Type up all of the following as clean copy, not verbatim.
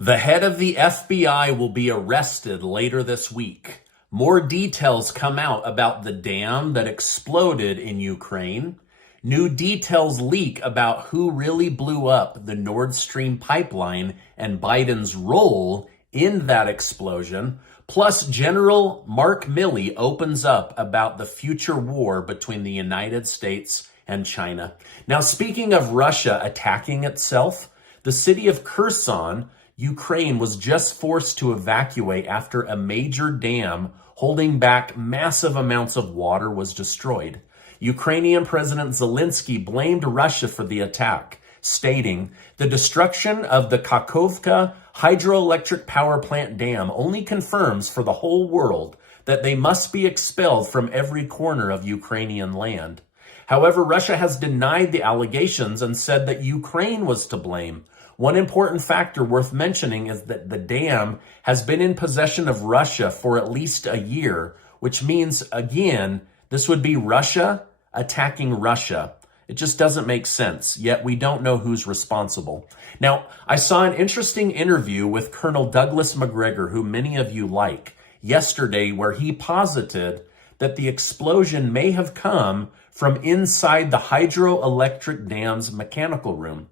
The head of the FBI will be arrested later this week. More details come out about the dam that exploded in Ukraine. New details leak about who really blew up the Nord Stream pipeline and Biden's role in that explosion. Plus, General Mark Milley opens up about the future war between the United States and China. Now, speaking of Russia attacking itself, the city of Curson, Ukraine, was just forced to evacuate after a major dam holding back massive amounts of water was destroyed. Ukrainian President Zielinski blamed Russia for the attack, stating, "The destruction of the Kakovka hydroelectric power plant dam only confirms for the whole world that they must be expelled from every corner of Ukrainian land." However, Russia has denied the allegations and said that Ukraine was to blame. One important factor worth mentioning is that the dam has been in possession of Russia for at least a year, which means, again, this would be Russia attacking Russia. It just doesn't make sense, yet we don't know who's responsible. Now, I saw an interesting interview with Colonel Douglas Macgregor, who many of you like, yesterday, where he posited that the explosion may have come from inside the hydroelectric dam's mechanical room.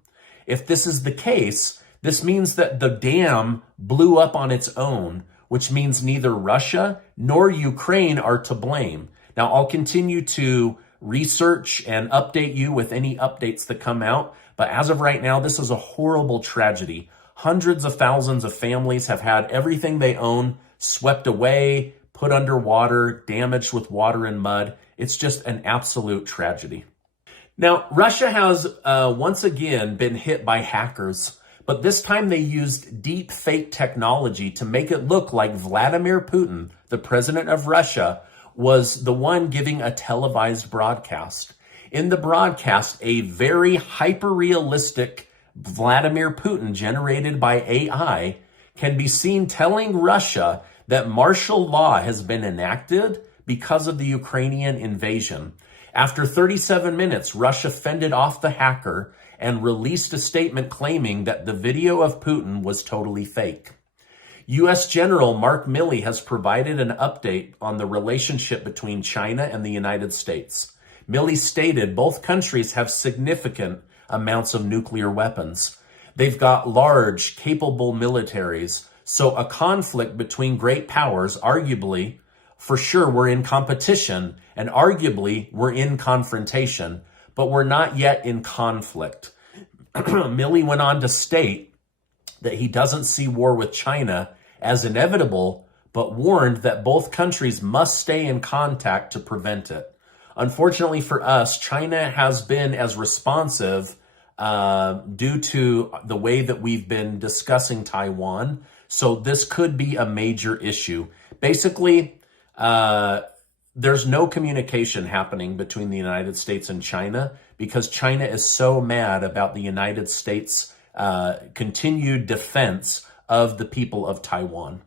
If this is the case, this means that the dam blew up on its own, which means neither Russia nor Ukraine are to blame. Now, I'll continue to research and update you with any updates that come out, but as of right now, this is a horrible tragedy. Hundreds of thousands of families have had everything they own swept away, put underwater, damaged with water and mud. It's just an absolute tragedy. Now, Russia has once again been hit by hackers, but this time they used deep fake technology to make it look like Vladimir Putin, the president of Russia, was the one giving a televised broadcast. In the broadcast, a very hyper-realistic Vladimir Putin generated by AI can be seen telling Russia that martial law has been enacted because of the Ukrainian invasion. After 37 minutes, Russia fended off the hacker and released a statement claiming that the video of Putin was totally fake. U.S. General Mark Milley has provided an update on the relationship between China and the United States. Milley stated both countries have significant amounts of nuclear weapons. They've got large, capable militaries, so a conflict between great powers, arguably, for sure, we're in competition, and arguably, we're in confrontation, but we're not yet in conflict. Milley went on to state that he doesn't see war with China as inevitable, but warned that both countries must stay in contact to prevent it. Unfortunately for us, China has been as responsive due to the way that we've been discussing Taiwan, so this could be a major issue. Basically, there's no communication happening between the United States and China because China is so mad about the United States' continued defense of the people of Taiwan.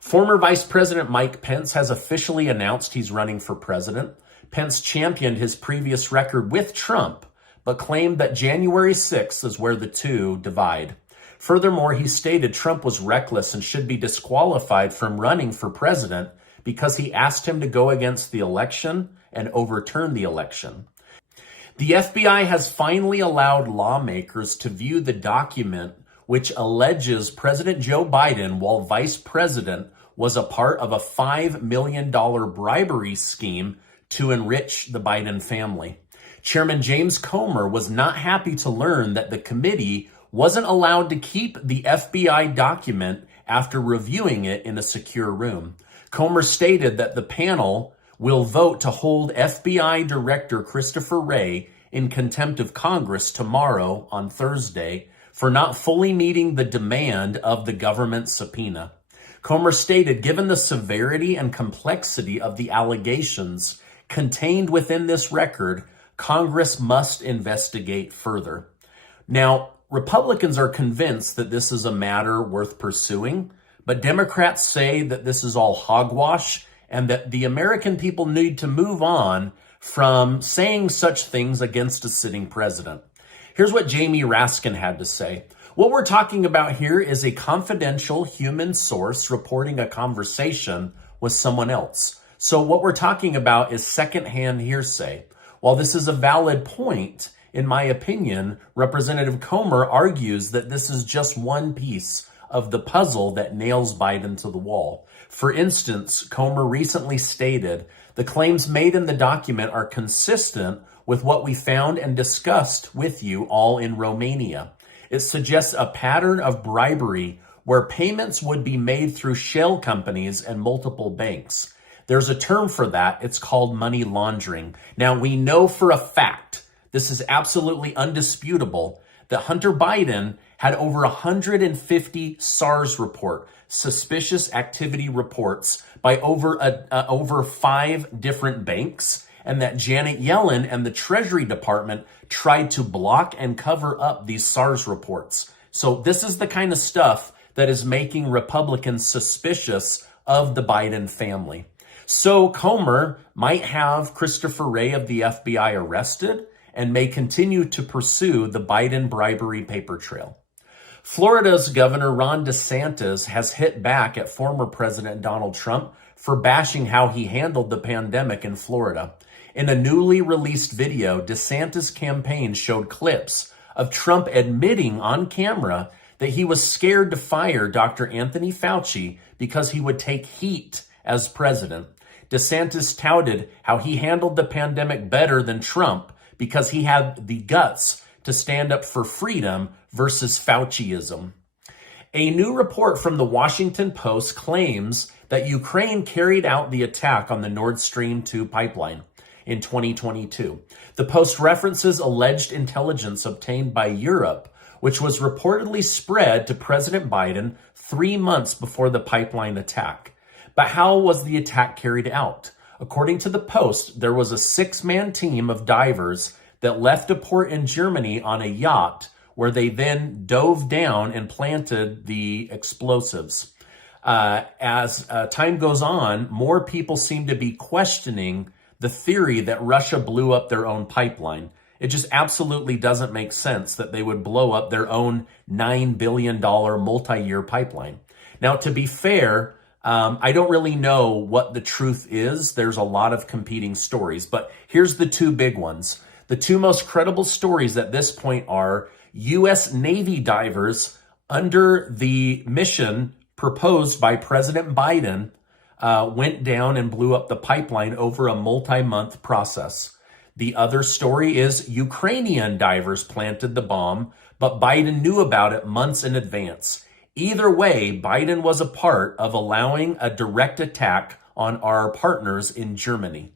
Former Vice President Mike Pence has officially announced he's running for president. Pence championed his previous record with Trump, but claimed that January 6th is where the two divide. Furthermore, he stated Trump was reckless and should be disqualified from running for president because he asked him to go against the election and overturn the election. The FBI has finally allowed lawmakers to view the document which alleges President Joe Biden, while vice president, was a part of a $5 million bribery scheme to enrich the Biden family. Chairman James Comer was not happy to learn that the committee wasn't allowed to keep the FBI document after reviewing it in a secure room. Comer stated that the panel will vote to hold FBI Director Christopher Wray in contempt of Congress tomorrow on Thursday for not fully meeting the demand of the government subpoena. Comer stated, given the severity and complexity of the allegations contained within this record, Congress must investigate further. Now, Republicans are convinced that this is a matter worth pursuing, but Democrats say that this is all hogwash and that the American people need to move on from saying such things against a sitting president. Here's what Jamie Raskin had to say. What we're talking about here is a confidential human source reporting a conversation with someone else. So what we're talking about is secondhand hearsay. While this is a valid point, in my opinion, Representative Comer argues that this is just one piece of the puzzle that nails Biden to the wall. For instance, Comer recently stated, "The claims made in the document are consistent with what we found and discussed with you all in Romania. It suggests a pattern of bribery where payments would be made through shell companies and multiple banks. There's a term for that. It's called money laundering." Now, we know for a fact, this is absolutely undisputable, that Hunter Biden had over 150 SARS suspicious activity reports, by over 5 different banks, and that Janet Yellen and the Treasury Department tried to block and cover up these SARS reports. So this is the kind of stuff that is making Republicans suspicious of the Biden family. So Comer might have Christopher Wray of the FBI arrested and may continue to pursue the Biden bribery paper trail. Florida's Governor Ron DeSantis has hit back at former President Donald Trump for bashing how he handled the pandemic in Florida. In a newly released video, DeSantis' campaign showed clips of Trump admitting on camera that he was scared to fire Dr. Anthony Fauci because he would take heat as president. DeSantis touted how he handled the pandemic better than Trump because he had the guts to stand up for freedom versus Fauciism. A new report from the Washington Post claims that Ukraine carried out the attack on the Nord Stream 2 pipeline in 2022. The Post references alleged intelligence obtained by Europe, which was reportedly spread to President Biden 3 months before the pipeline attack. But how was the attack carried out? According to the Post, there was a 6-man team of divers that left a port in Germany on a yacht where they then dove down and planted the explosives. As time goes on, more people seem to be questioning the theory that Russia blew up their own pipeline. It just absolutely doesn't make sense that they would blow up their own $9 billion multi-year pipeline. Now, to be fair, I don't really know what the truth is. There's a lot of competing stories, but here's the 2 big ones. The 2 most credible stories at this point are U.S. Navy divers under the mission proposed by President Biden went down and blew up the pipeline over a multi-month process. The other story is Ukrainian divers planted the bomb, but Biden knew about it months in advance. Either way, Biden was a part of allowing a direct attack on our partners in Germany.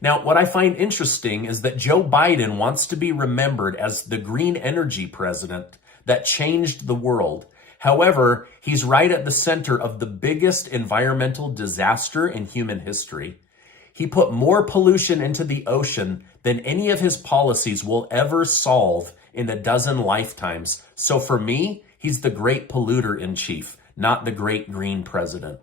Now, what I find interesting is that Joe Biden wants to be remembered as the green energy president that changed the world. However, he's right at the center of the biggest environmental disaster in human history. He put more pollution into the ocean than any of his policies will ever solve in a dozen lifetimes. So for me, he's the great polluter in chief, not the great green president.